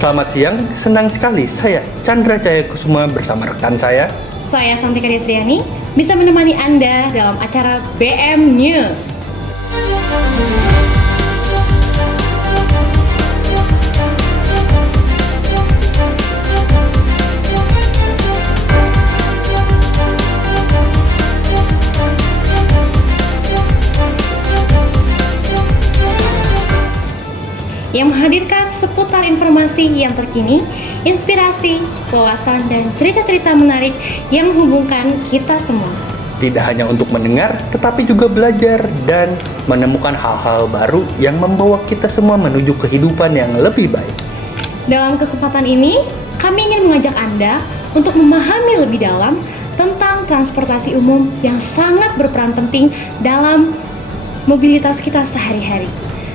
Selamat siang, senang sekali saya Chandra Cahaya Kusuma bersama rekan saya. Saya Santika Desriani, bisa menemani Anda dalam acara BM News. Yang menghadirkan seputar informasi yang terkini, inspirasi, wawasan, dan cerita-cerita menarik yang menghubungkan kita semua. Tidak hanya untuk mendengar, tetapi juga belajar dan menemukan hal-hal baru yang membawa kita semua menuju kehidupan yang lebih baik. Dalam kesempatan ini, kami ingin mengajak Anda untuk memahami lebih dalam tentang transportasi umum yang sangat berperan penting dalam mobilitas kita sehari-hari.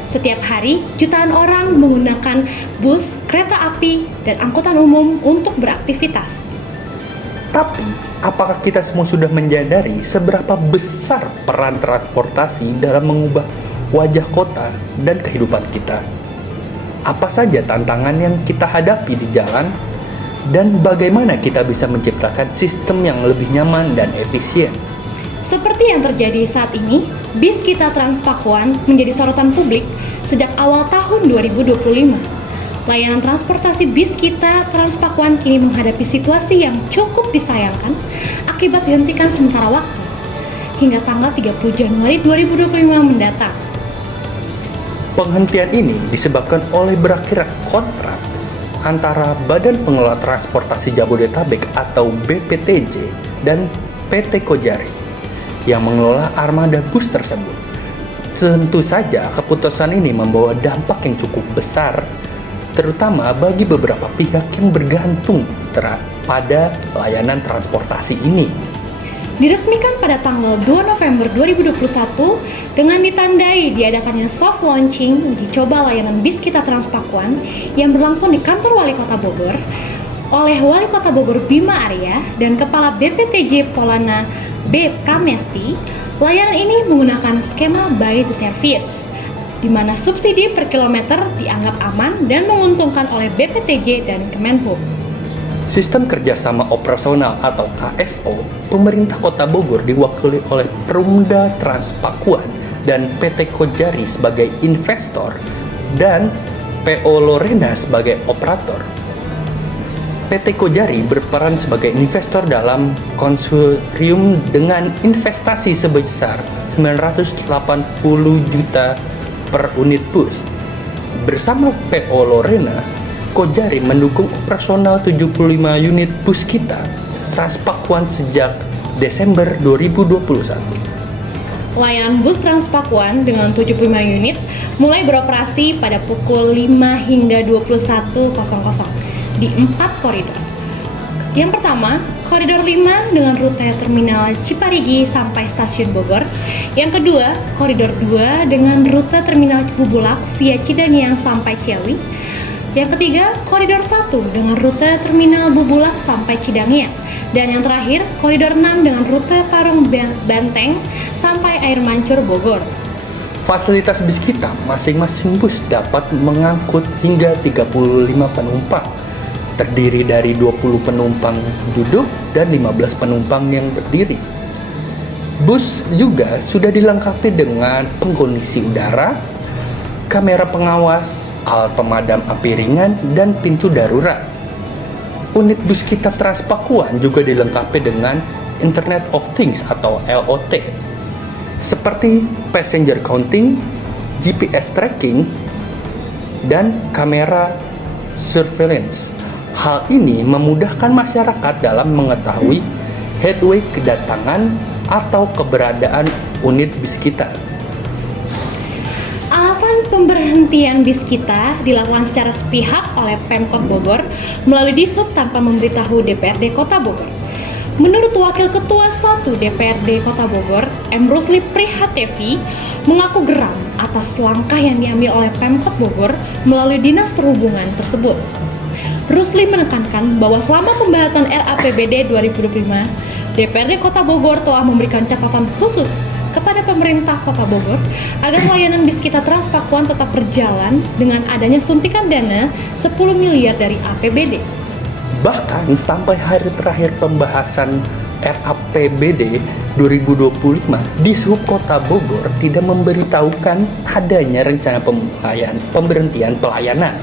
Setiap hari, jutaan orang menggunakan bus, kereta api, dan angkutan umum untuk beraktivitas. Tapi, apakah kita semua sudah menyadari seberapa besar peran transportasi dalam mengubah wajah kota dan kehidupan kita? Apa saja tantangan yang kita hadapi di jalan, dan bagaimana kita bisa menciptakan sistem yang lebih nyaman dan efisien? Seperti yang terjadi saat ini, bis kita Transpakuan menjadi sorotan publik sejak awal tahun 2025. Layanan transportasi bis kita Transpakuan kini menghadapi situasi yang cukup disayangkan akibat dihentikan sementara waktu hingga tanggal 30 Januari 2025 mendatang. Penghentian ini disebabkan oleh berakhirnya kontrak antara Badan Pengelola Transportasi Jabodetabek atau BPTJ dan PT Kojari yang mengelola armada bus tersebut. Tentu saja keputusan ini membawa dampak yang cukup besar, terutama bagi beberapa pihak yang bergantung pada layanan transportasi ini. Diresmikan pada tanggal 2 November 2021 dengan ditandai diadakannya soft launching uji coba layanan bis kita Transpakuan yang berlangsung di kantor Wali Kota Bogor oleh Wali Kota Bogor Bima Arya dan Kepala BPTJ Polana B. Pramesti. Layanan ini menggunakan skema buy the service, di mana subsidi per kilometer dianggap aman dan menguntungkan oleh BPTJ dan Kemenhub. Sistem kerjasama operasional atau KSO, pemerintah Kota Bogor diwakili oleh Perumda Transpakuan dan PT Kojari sebagai investor dan PO Lorena sebagai operator. PT Kojari berperan sebagai investor dalam konsorsium dengan investasi sebesar 980 juta per unit bus. Bersama PO Lorena, Kojari mendukung operasional 75 unit bus kita Transpakuan sejak Desember 2021. Layanan bus Transpakuan dengan 75 unit mulai beroperasi pada pukul 5 hingga 21.00 di 4 koridor. Yang pertama, koridor 5 dengan rute terminal Ciparigi sampai stasiun Bogor. Yang kedua, koridor 2 dengan rute terminal Bubulak via Cidangiang sampai Ciawi. Yang ketiga, koridor 1 dengan rute terminal Bubulak sampai Cidangiang. Dan yang terakhir, koridor 6 dengan rute Parung Banteng sampai Air Mancur Bogor. Fasilitas bis kita, masing-masing bus dapat mengangkut hingga 35 penumpang, terdiri dari 20 penumpang duduk dan 15 penumpang yang berdiri. Bus juga sudah dilengkapi dengan pengkondisi udara, kamera pengawas, alat pemadam api ringan, dan pintu darurat. Unit bus kita Transpakuan juga dilengkapi dengan Internet of Things atau IoT, seperti passenger counting, GPS tracking, dan kamera surveillance. Hal ini memudahkan masyarakat dalam mengetahui headway kedatangan atau keberadaan unit bis kita. Alasan pemberhentian bis kita dilakukan secara sepihak oleh Pemkot Bogor melalui Dishub tanpa memberitahu DPRD Kota Bogor. Menurut Wakil Ketua 1 DPRD Kota Bogor, M. Rusli Prihatevi, mengaku geram atas langkah yang diambil oleh Pemkot Bogor melalui Dinas Perhubungan tersebut. Rusli menekankan bahwa selama pembahasan RAPBD 2025, DPRD Kota Bogor telah memberikan catatan khusus kepada pemerintah Kota Bogor agar layanan bis kita Transpakuan tetap berjalan dengan adanya suntikan dana 10 miliar dari APBD. Bahkan sampai hari terakhir pembahasan RAPBD 2025, Dishub Kota Bogor tidak memberitahukan adanya rencana pemberhentian pelayanan.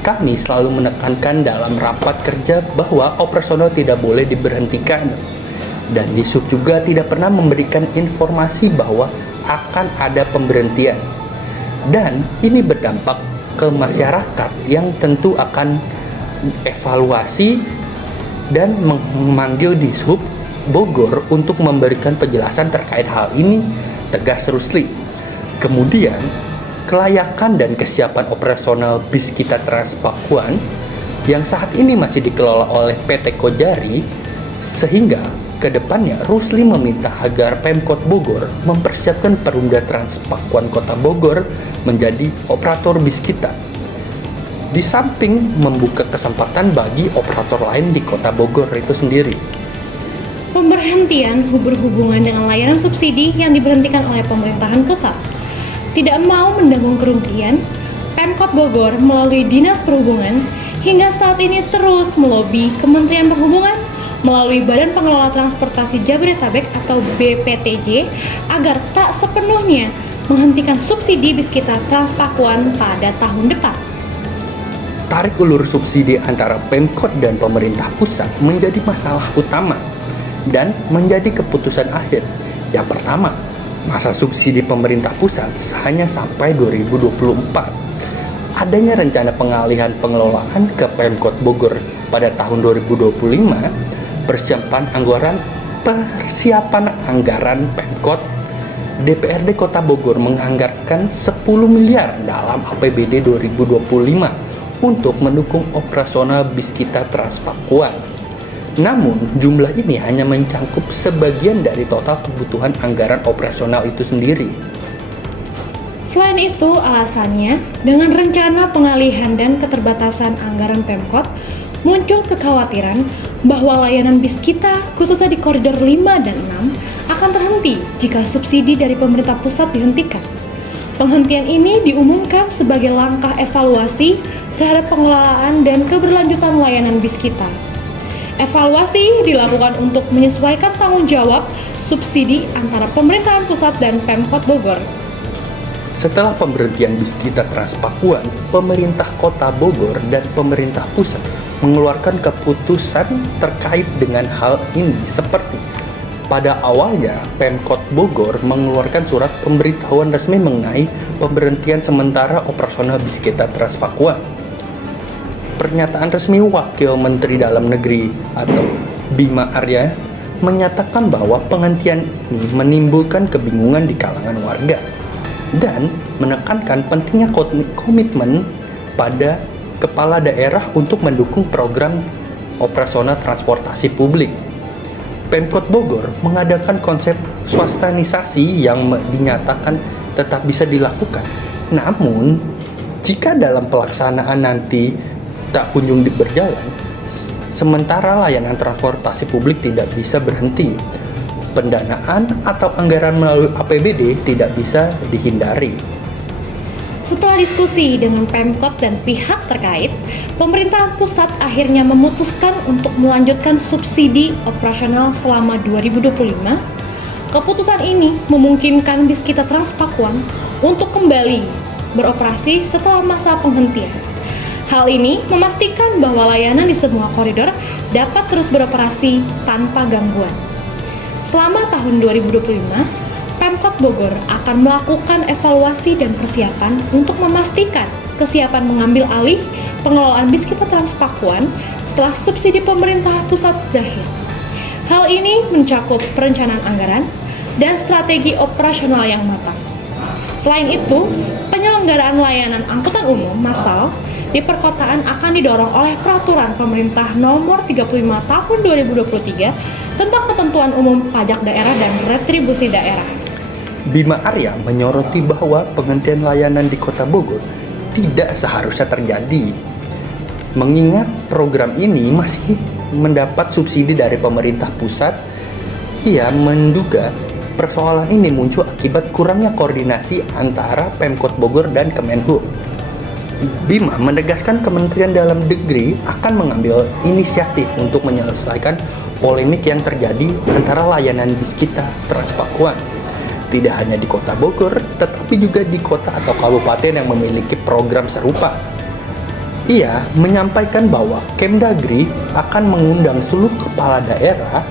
Kami selalu menekankan dalam rapat kerja bahwa operasional tidak boleh diberhentikan. Dan Dishub juga tidak pernah memberikan informasi bahwa akan ada pemberhentian. Dan ini berdampak ke masyarakat yang tentu akan evaluasi dan memanggil Dishub Bogor untuk memberikan penjelasan terkait hal ini, tegas Rusli. Kemudian, kelayakan dan kesiapan operasional bis kita Transpakuan yang saat ini masih dikelola oleh PT Kojari, sehingga kedepannya Rusli meminta agar Pemkot Bogor mempersiapkan Perumda Transpakuan Kota Bogor menjadi operator bis kita. Di samping membuka kesempatan bagi operator lain di Kota Bogor itu sendiri. Pemberhentian berhubungan dengan layanan subsidi yang diberhentikan oleh pemerintahan pusat. Tidak mau menanggung kerugian, Pemkot Bogor melalui Dinas Perhubungan hingga saat ini terus melobi Kementerian Perhubungan melalui Badan Pengelola Transportasi Jabodetabek atau BPTJ agar tak sepenuhnya menghentikan subsidi bis kita Transpakuan pada tahun depan. Tarik ulur subsidi antara Pemkot dan pemerintah pusat menjadi masalah utama dan menjadi keputusan akhir. Yang pertama, masa subsidi pemerintah pusat hanya sampai 2024. Adanya rencana pengalihan pengelolaan ke Pemkot Bogor pada tahun 2025, persiapan anggaran Pemkot, DPRD Kota Bogor menganggarkan 10 miliar dalam APBD 2025 untuk mendukung operasional bis kita Transpakuan. Namun, jumlah ini hanya mencakup sebagian dari total kebutuhan anggaran operasional itu sendiri. Selain itu, alasannya, dengan rencana pengalihan dan keterbatasan anggaran Pemkot, muncul kekhawatiran bahwa layanan bis kita, khususnya di koridor 5 dan 6, akan terhenti jika subsidi dari pemerintah pusat dihentikan. Penghentian ini diumumkan sebagai langkah evaluasi terhadap pengelolaan dan keberlanjutan layanan bis kita. Evaluasi dilakukan untuk menyesuaikan tanggung jawab subsidi antara pemerintahan pusat dan Pemkot Bogor. Setelah pemberhentian bis kita Transpakuan, pemerintah Kota Bogor dan pemerintah pusat mengeluarkan keputusan terkait dengan hal ini, seperti pada awalnya Pemkot Bogor mengeluarkan surat pemberitahuan resmi mengenai pemberhentian sementara operasional bis kita Transpakuan. Pernyataan resmi Wakil Menteri Dalam Negeri atau Bima Arya menyatakan bahwa penghentian ini menimbulkan kebingungan di kalangan warga dan menekankan pentingnya komitmen pada kepala daerah untuk mendukung program operasional transportasi publik. Pemkot Bogor mengadakan konsep swastanisasi yang dinyatakan tetap bisa dilakukan. Namun, jika dalam pelaksanaan nanti tak kunjung berjalan, sementara layanan transportasi publik tidak bisa berhenti, pendanaan atau anggaran melalui APBD tidak bisa dihindari. Setelah diskusi dengan Pemkot dan pihak terkait, pemerintah pusat akhirnya memutuskan untuk melanjutkan subsidi operasional selama 2025. Keputusan ini memungkinkan bis kita Transpakuan untuk kembali beroperasi setelah masa penghentian. Hal ini memastikan bahwa layanan di semua koridor dapat terus beroperasi tanpa gangguan. Selama tahun 2025, Pemkot Bogor akan melakukan evaluasi dan persiapan untuk memastikan kesiapan mengambil alih pengelolaan bis kita Transpakuan setelah subsidi pemerintah pusat berakhir. Hal ini mencakup perencanaan anggaran dan strategi operasional yang matang. Selain itu, penyelenggaraan layanan angkutan umum massal di perkotaan akan didorong oleh Peraturan Pemerintah Nomor 35 Tahun 2023 tentang ketentuan umum pajak daerah dan retribusi daerah. Bima Arya menyoroti bahwa penghentian layanan di Kota Bogor tidak seharusnya terjadi. Mengingat program ini masih mendapat subsidi dari pemerintah pusat, ia menduga Persoalan ini muncul akibat kurangnya koordinasi antara Pemkot Bogor dan Kemenhub. Bima menegaskan Kementerian Dalam Negeri akan mengambil inisiatif untuk menyelesaikan polemik yang terjadi antara layanan bis kita Transpakuan. Tidak hanya di Kota Bogor, tetapi juga di kota atau kabupaten yang memiliki program serupa. Ia menyampaikan bahwa Kemdagri akan mengundang seluruh kepala daerah,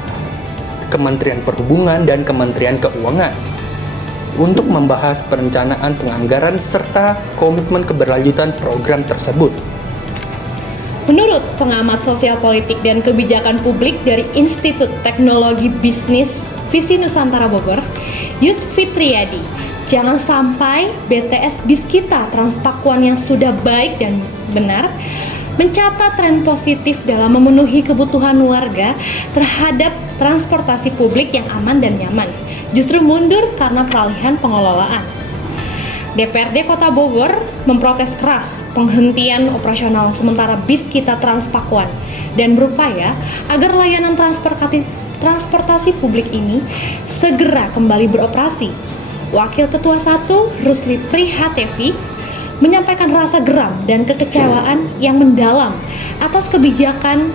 Kementerian Perhubungan, dan Kementerian Keuangan untuk membahas perencanaan penganggaran serta komitmen keberlanjutan program tersebut. Menurut pengamat sosial politik dan kebijakan publik dari Institut Teknologi Bisnis Visi Nusantara Bogor, Yus Fitriyadi, jangan sampai BTS bis kita Transpakuan yang sudah baik dan benar mencatat tren positif dalam memenuhi kebutuhan warga terhadap transportasi publik yang aman dan nyaman, justru mundur karena peralihan pengelolaan. DPRD Kota Bogor memprotes keras penghentian operasional sementara bis kita Transpakuan dan berupaya agar layanan transportasi publik ini segera kembali beroperasi. Wakil Ketua 1 Rusli Prihatevi menyampaikan rasa geram dan kekecewaan yang mendalam atas kebijakan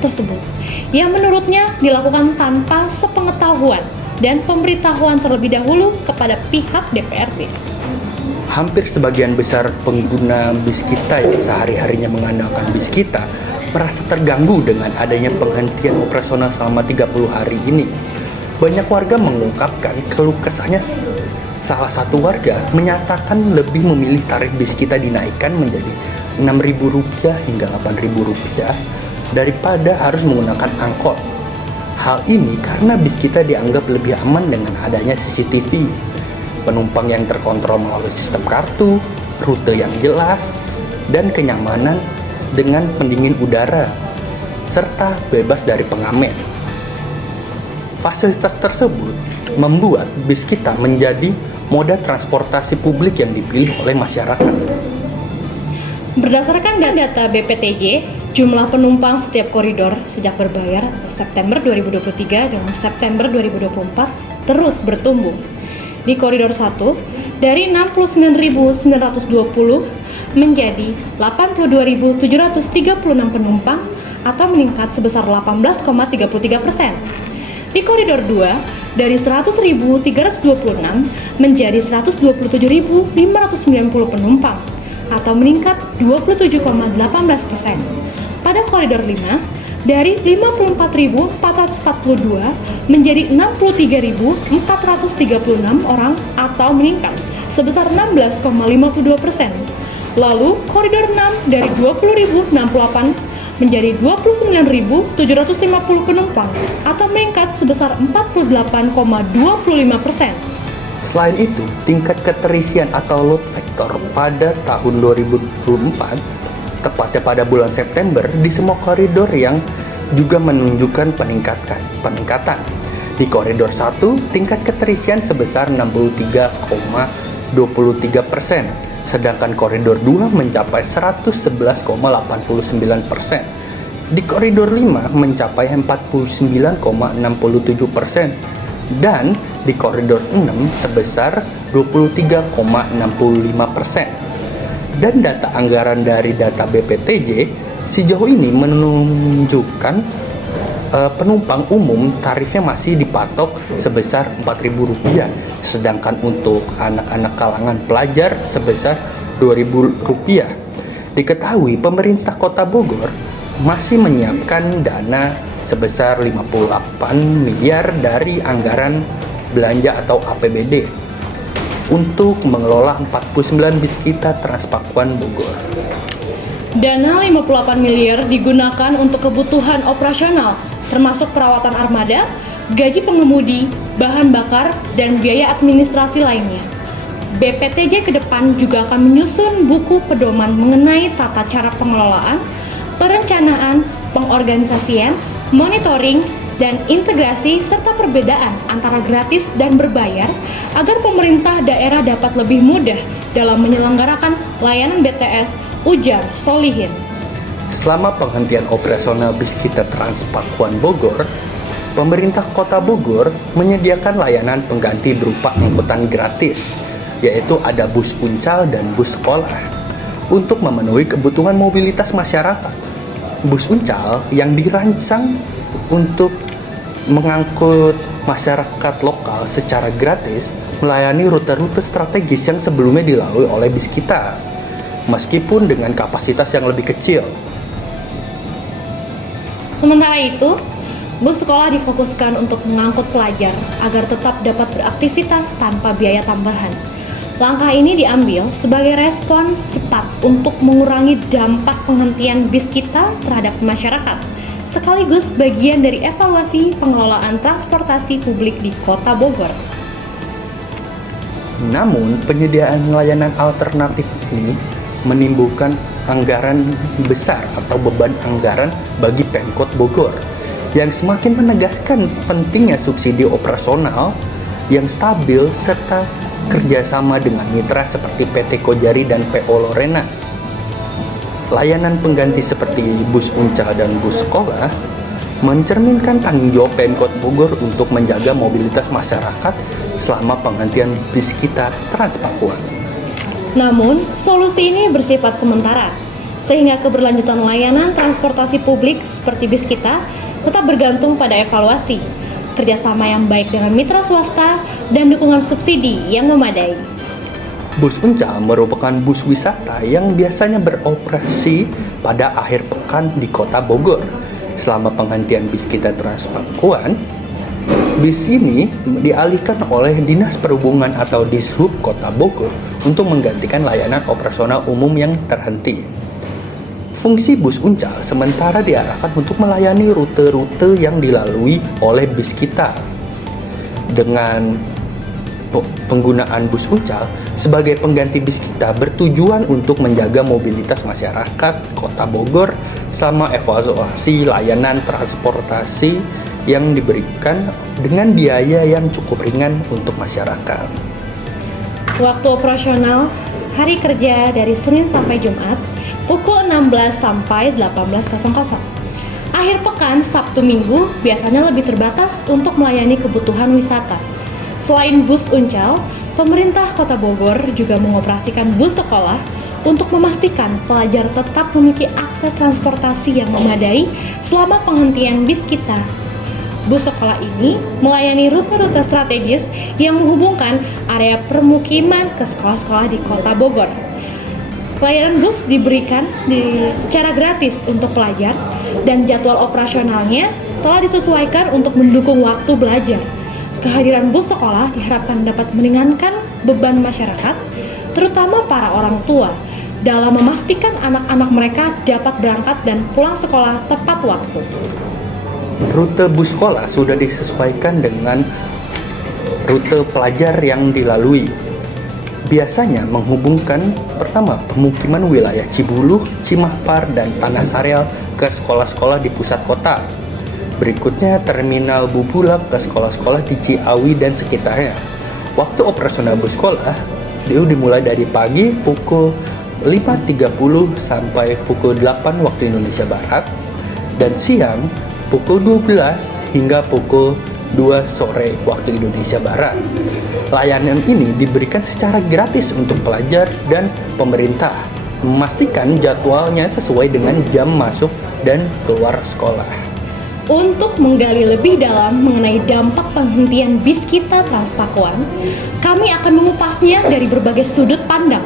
tersebut yang menurutnya dilakukan tanpa sepengetahuan dan pemberitahuan terlebih dahulu kepada pihak DPRD. Hampir sebagian besar pengguna bis kita yang sehari-harinya mengandalkan bis kita merasa terganggu dengan adanya penghentian operasional selama 30 hari ini. Banyak warga mengungkapkan keluh kesahnya. Salah satu warga menyatakan lebih memilih tarif bis kita dinaikkan menjadi Rp6.000 hingga Rp8.000 daripada harus menggunakan angkot. Hal ini karena bis kita dianggap lebih aman dengan adanya CCTV, penumpang yang terkontrol melalui sistem kartu, rute yang jelas, dan kenyamanan dengan pendingin udara, serta bebas dari pengamen. Fasilitas tersebut membuat bis kita menjadi moda transportasi publik yang dipilih oleh masyarakat. Berdasarkan data BPTJ, jumlah penumpang setiap koridor sejak berbayar September 2023 dengan September 2024 terus bertumbuh. Di koridor 1, dari 69.920 menjadi 82.736 penumpang atau meningkat sebesar 18,33%. Di koridor 2, dari 100.326 menjadi 127.590 penumpang atau meningkat 27,18%. Pada koridor 5, dari 54.442 menjadi 63.436 orang atau meningkat sebesar 16,52%. Lalu koridor 6 dari 20.068 menjadi 29.750 penumpang atau meningkat sebesar 48,25%. Selain itu, tingkat keterisian atau load factor pada tahun 2024, tepatnya pada bulan September, di semua koridor yang juga menunjukkan peningkatan. Di koridor 1, tingkat keterisian sebesar 63,23%, sedangkan koridor 2 mencapai 111,89%. Di koridor 5 mencapai 49,67%, dan di koridor 6 sebesar 23,65%. Dan data anggaran dari data BPTJ sejauh ini menunjukkan penumpang umum tarifnya masih dipatok sebesar Rp4.000, sedangkan untuk anak-anak kalangan pelajar sebesar Rp2.000. Diketahui pemerintah Kota Bogor masih menyiapkan dana sebesar 58 miliar dari anggaran belanja atau APBD untuk mengelola 49 bis kita Transpakuan Bogor. Dana 58 miliar digunakan untuk kebutuhan operasional termasuk perawatan armada, gaji pengemudi, bahan bakar, dan biaya administrasi lainnya. BPTJ ke depan juga akan menyusun buku pedoman mengenai tata cara pengelolaan, perencanaan, pengorganisasian, monitoring, dan integrasi serta perbedaan antara gratis dan berbayar agar pemerintah daerah dapat lebih mudah dalam menyelenggarakan layanan BTS, ujar Solihin. Selama penghentian operasional bis kita Transpakuan Bogor, pemerintah Kota Bogor menyediakan layanan pengganti berupa angkutan gratis, yaitu ada bus uncal dan bus sekolah, untuk memenuhi kebutuhan mobilitas masyarakat. Bus uncal yang dirancang untuk mengangkut masyarakat lokal secara gratis melayani rute-rute strategis yang sebelumnya dilalui oleh bis kita, meskipun dengan kapasitas yang lebih kecil. Sementara itu, bus sekolah difokuskan untuk mengangkut pelajar agar tetap dapat beraktivitas tanpa biaya tambahan. Langkah ini diambil sebagai respons cepat untuk mengurangi dampak penghentian bis kita terhadap masyarakat, sekaligus bagian dari evaluasi pengelolaan transportasi publik di Kota Bogor. Namun, penyediaan layanan alternatif ini menimbulkan anggaran besar atau beban anggaran bagi Pemkot Bogor, yang semakin menegaskan pentingnya subsidi operasional yang stabil serta kerjasama dengan mitra seperti PT Kojari dan PO Lorena. Layanan pengganti seperti bus uncal dan bus sekolah mencerminkan tanggung jawab Pemkot Bogor untuk menjaga mobilitas masyarakat selama penghentian bis kita Transpakuan. Namun, solusi ini bersifat sementara, sehingga keberlanjutan layanan transportasi publik seperti bis kita tetap bergantung pada evaluasi, kerjasama yang baik dengan mitra swasta, dan dukungan subsidi yang memadai. Bus uncal merupakan bus wisata yang biasanya beroperasi pada akhir pekan di Kota Bogor. Selama penghentian bis kita Transpakuan, bis ini dialihkan oleh Dinas Perhubungan atau Dishub Kota Bogor untuk menggantikan layanan operasional umum yang terhenti. Fungsi bus uncal sementara diarahkan untuk melayani rute-rute yang dilalui oleh bis kita. Dengan penggunaan bus uncal sebagai pengganti bis kita bertujuan untuk menjaga mobilitas masyarakat Kota Bogor sama evaluasi layanan transportasi yang diberikan dengan biaya yang cukup ringan untuk masyarakat. Waktu operasional hari kerja dari Senin sampai Jumat pukul 16 sampai 18.00. Akhir pekan Sabtu Minggu biasanya lebih terbatas untuk melayani kebutuhan wisata. Selain bus uncal, pemerintah Kota Bogor juga mengoperasikan bus sekolah untuk memastikan pelajar tetap memiliki akses transportasi yang memadai selama penghentian bis kita. Bus sekolah ini melayani rute-rute strategis yang menghubungkan area permukiman ke sekolah-sekolah di Kota Bogor. Layanan bus diberikan secara gratis untuk pelajar dan jadwal operasionalnya telah disesuaikan untuk mendukung waktu belajar. Kehadiran bus sekolah diharapkan dapat meringankan beban masyarakat, terutama para orang tua, dalam memastikan anak-anak mereka dapat berangkat dan pulang sekolah tepat waktu. Rute bus sekolah sudah disesuaikan dengan rute pelajar yang dilalui. Biasanya menghubungkan pertama pemukiman wilayah Cibuluh, Cimahpar, dan Tanah Sareal ke sekolah-sekolah di pusat kota. Berikutnya terminal Bubulak ke sekolah-sekolah di Ciawi dan sekitarnya. Waktu operasional bus sekolah dimulai dari pagi pukul 5.30 sampai pukul 8 waktu Indonesia Barat dan siang pukul 12 hingga pukul 2 sore waktu Indonesia Barat. Layanan ini diberikan secara gratis untuk pelajar dan pemerintah, memastikan jadwalnya sesuai dengan jam masuk dan keluar sekolah. Untuk menggali lebih dalam mengenai dampak penghentian bis kita Transpakuan, kami akan mengupasnya dari berbagai sudut pandang.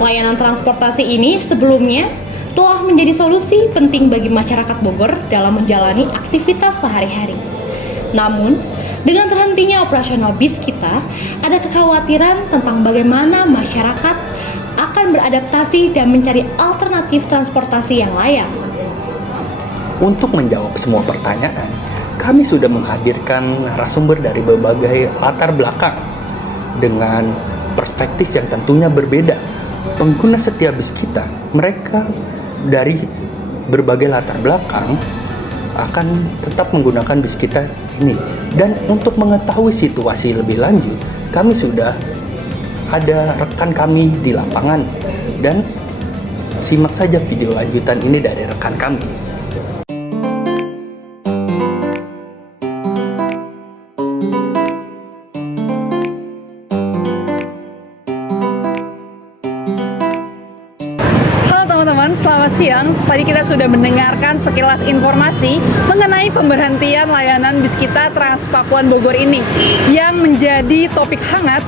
Layanan transportasi ini sebelumnya telah menjadi solusi penting bagi masyarakat Bogor dalam menjalani aktivitas sehari-hari. Namun, dengan terhentinya operasional bis kita, ada kekhawatiran tentang bagaimana masyarakat akan beradaptasi dan mencari alternatif transportasi yang layak. Untuk menjawab semua pertanyaan, kami sudah menghadirkan narasumber dari berbagai latar belakang dengan perspektif yang tentunya berbeda. Pengguna setia bis kita, mereka dari berbagai latar belakang akan tetap menggunakan bis kita ini. Dan untuk mengetahui situasi lebih lanjut, kami sudah ada rekan kami di lapangan dan simak saja video lanjutan ini dari rekan kami. siang. Tadi kita sudah mendengarkan sekilas informasi mengenai pemberhentian layanan bis kita Trans Pakuan Bogor ini yang menjadi topik hangat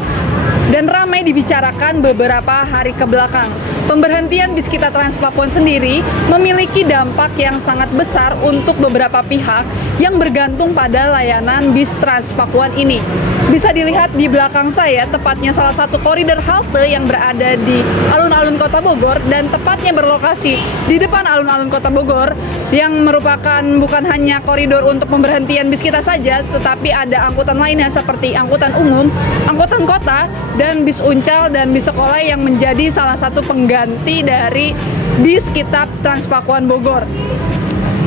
dan ramai dibicarakan beberapa hari ke belakang. Pemberhentian bis kita Trans Pakuan sendiri memiliki dampak yang sangat besar untuk beberapa pihak yang bergantung pada layanan bis Trans Pakuan ini. Bisa dilihat di belakang saya, tepatnya salah satu koridor halte yang berada di alun-alun Kota Bogor dan tepatnya berlokasi di depan alun-alun Kota Bogor yang merupakan bukan hanya koridor untuk pemberhentian bis kita saja, tetapi ada angkutan lainnya seperti angkutan umum, angkutan kota, dan bis uncal dan bis sekolah yang menjadi salah satu pengganti dari bis kita Trans Pakuan Bogor.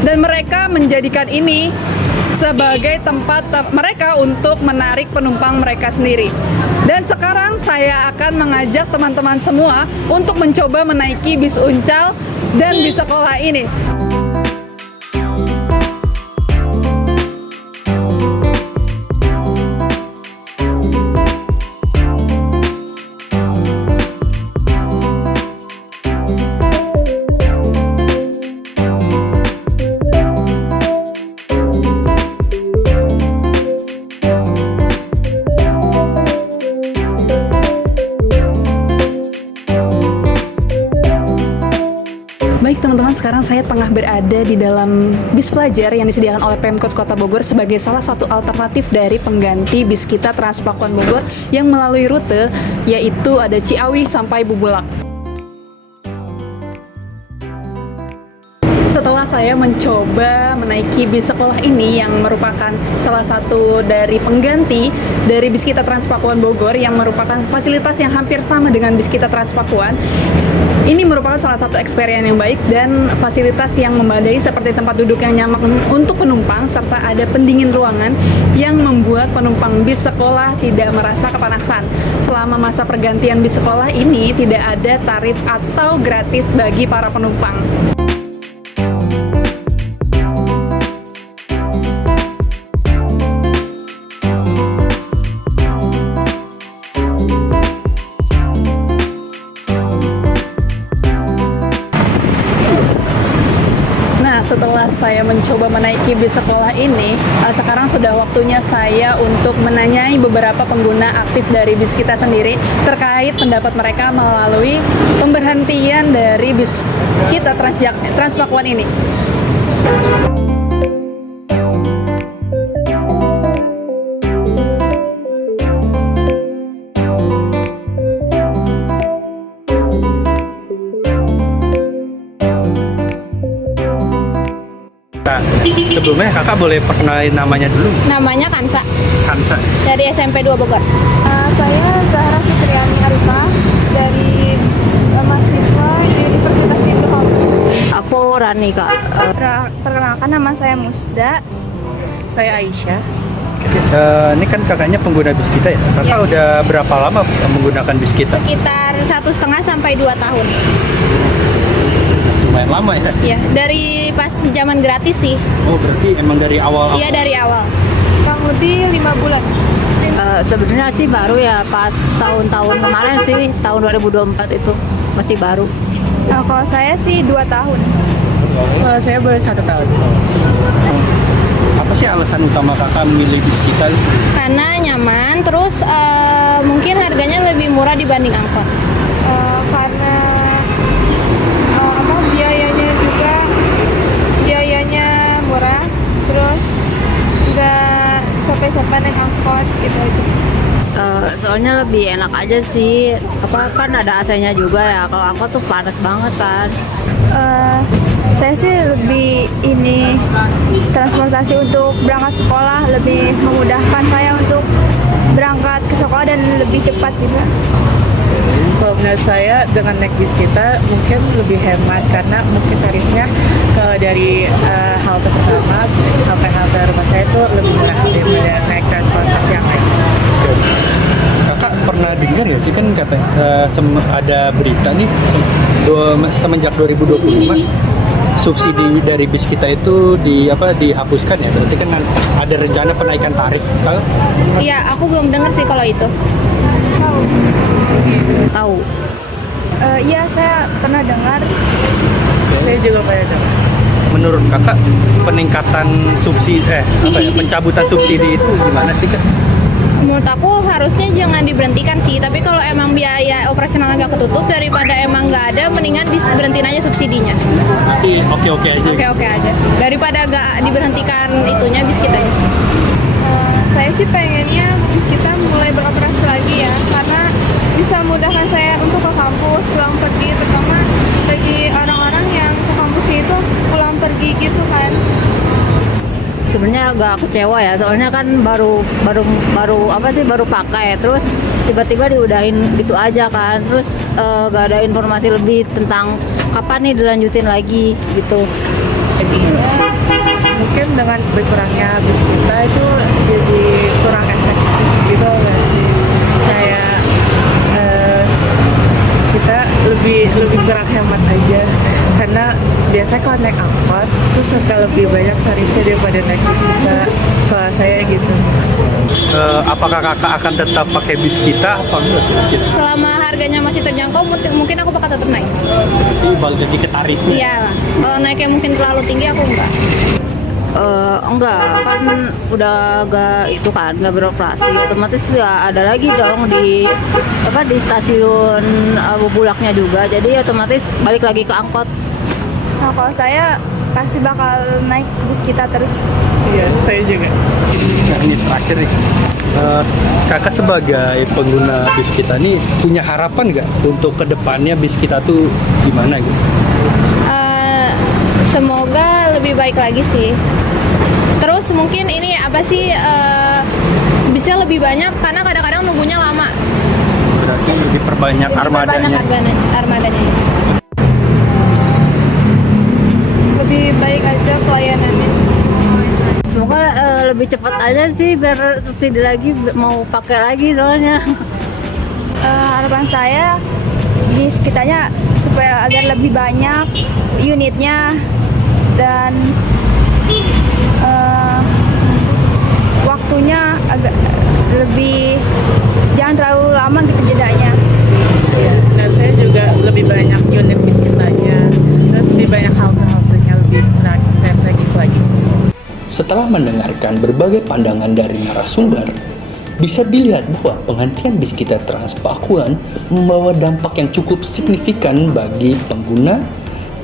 Dan mereka menjadikan ini sebagai tempat mereka untuk menarik penumpang mereka sendiri. Dan sekarang saya akan mengajak teman-teman semua untuk mencoba menaiki bis uncal dan bis sekolah ini. Baik teman-teman, sekarang saya tengah berada di dalam bis pelajar yang disediakan oleh Pemkot Kota Bogor sebagai salah satu alternatif dari pengganti bis kita Trans Pakuan Bogor yang melalui rute yaitu ada Ciawi sampai Bubulak. Setelah saya mencoba menaiki bis sekolah ini yang merupakan salah satu dari pengganti dari bis kita Trans Pakuan Bogor yang merupakan fasilitas yang hampir sama dengan bis kita Trans Pakuan, ini merupakan salah satu experience yang baik dan fasilitas yang memadai seperti tempat duduk yang nyaman untuk penumpang serta ada pendingin ruangan yang membuat penumpang bis sekolah tidak merasa kepanasan. Selama masa pergantian bis sekolah ini tidak ada tarif atau gratis bagi para penumpang. Setelah saya mencoba menaiki bis sekolah ini, sekarang sudah waktunya saya untuk menanyai beberapa pengguna aktif dari bis kita sendiri terkait pendapat mereka melalui pemberhentian dari bis kita Trans Pakuan ini. Sebelumnya kakak boleh perkenalin namanya dulu? Namanya Kansa, Kansa. dari SMP 2 Bogor. Saya Zahra Fitriani Arifah dari mahasiswa Universitas Indra. Aku Rani, Kak. Perkenalkan, nama saya Musda. Saya Aisyah. Ini kan kakaknya pengguna bis kita ya? Kakak udah berapa lama menggunakan bis kita? Sekitar 1,5 sampai 2 tahun. Lumayan lama ya? Iya, dari pas zaman gratis sih. Oh, berarti emang dari awal? Iya, dari awal. Kurang lebih 5 bulan. Sebenarnya sih baru ya, pas tahun-tahun kemarin sih, tahun 2024 itu masih baru. Kalau saya sih 2 tahun. Kalau saya baru 1 tahun. Apa sih alasan utama kakak memilih bis kita? Karena nyaman, terus mungkin harganya lebih murah dibanding angkot. Karena biayanya murah, terus nggak capek-capek naik angkot gitu aja. Soalnya lebih enak aja sih, kan ada AC-nya juga ya. Kalau aku tuh panas banget kan. Saya sih lebih transportasi untuk berangkat sekolah, lebih memudahkan saya untuk berangkat ke sekolah dan lebih cepat juga. Kalau menurut saya dengan naik bis kita mungkin lebih hemat karena mungkin tarifnya dari halte pertama sampai halte rumah saya itu lebih murah daripada naik transportasi yang lain. Kakak pernah dengar ya sih kan kata ada berita nih semenjak 2025 subsidi dari bis kita itu dihapuskan ya, berarti kan ada rencana penaikan tarif. Iya, aku belum dengar sih kalau itu. Tahu. Iya, saya pernah dengar. Saya juga pakai dengar. Menurut kakak peningkatan subsidi pencabutan subsidi itu gimana sih kak? Menurut aku harusnya jangan diberhentikan sih, tapi kalau emang biaya operasional agak ketutup daripada emang nggak ada, mendingan diberhentiin aja subsidinya. Oke aja. Oke aja. Daripada nggak diberhentikan itunya bis kita. Saya sih pengennya bis kita mulai beroperasi lagi ya, karena bisa memudahkan saya untuk ke kampus, pulang pergi, terutama bagi orang-orang yang ke kampusnya itu pulang pergi gitu kan. Sebenarnya agak kecewa ya, soalnya kan baru pakai, terus tiba-tiba diudahin gitu aja kan, terus gak ada informasi lebih tentang kapan nih dilanjutin lagi gitu. Mungkin dengan berkurangnya bis kita itu jadi kurang efektif gitu nggak sih? Kayak kita lebih kurang hemat aja, karena biasanya kalau naik angkot itu suka lebih banyak tarifnya daripada naik bis kita. Kalau saya gitu. Apakah kakak akan tetap pakai bis kita apa enggak? Selama harganya masih terjangkau, mungkin aku bakal tetap naik. Balik lagi ke tarifnya. Iya, kalau naiknya mungkin terlalu tinggi aku enggak. Enggak, kan udah nggak beroperasi, otomatis nggak ada lagi dong di stasiun Bulaknya juga, jadi otomatis balik lagi ke angkot. Nah kalau saya pasti bakal naik bis kita terus. Iya, saya juga. Nah ini terakhir nih, kakak sebagai pengguna bis kita nih punya harapan nggak untuk kedepannya bis kita tuh gimana gitu? Semoga lebih baik lagi sih. Terus mungkin ini bisa lebih banyak karena kadang-kadang nunggunya lama. Berarti lebih perbanyak armadanya. Armadanya. Lebih baik aja pelayanannya. Semoga lebih cepat aja sih biar subsidi lagi, mau pakai lagi soalnya. Harapan saya bis kitanya supaya agar lebih banyak unitnya dan waktunya agak lebih jangan terlalu lama gitu jedanya. Iya. Nah, saya juga lebih banyak unit bis kitanya, terus lebih banyak halte-haltenya lebih strategis lagi. Setelah mendengarkan berbagai pandangan dari narasumber, bisa dilihat bahwa penghentian bis kita Transpakuan membawa dampak yang cukup signifikan bagi pengguna,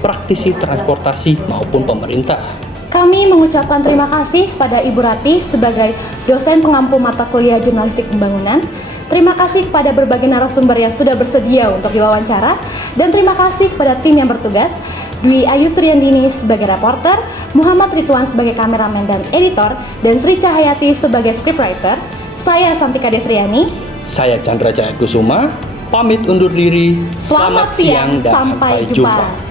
praktisi transportasi maupun pemerintah. Kami mengucapkan terima kasih pada Ibu Rati sebagai dosen pengampu mata kuliah Jurnalistik Pembangunan. Terima kasih kepada berbagai narasumber yang sudah bersedia untuk diwawancara. Dan terima kasih kepada tim yang bertugas, Dwi Ayu Suryandini sebagai reporter, Muhammad Ridwan sebagai kameramen dan editor, dan Sri Cahayati sebagai scriptwriter. Saya Santika Desriani. Saya Chandra Jaya Kusuma, pamit undur diri. Selamat siang, sampai jumpa.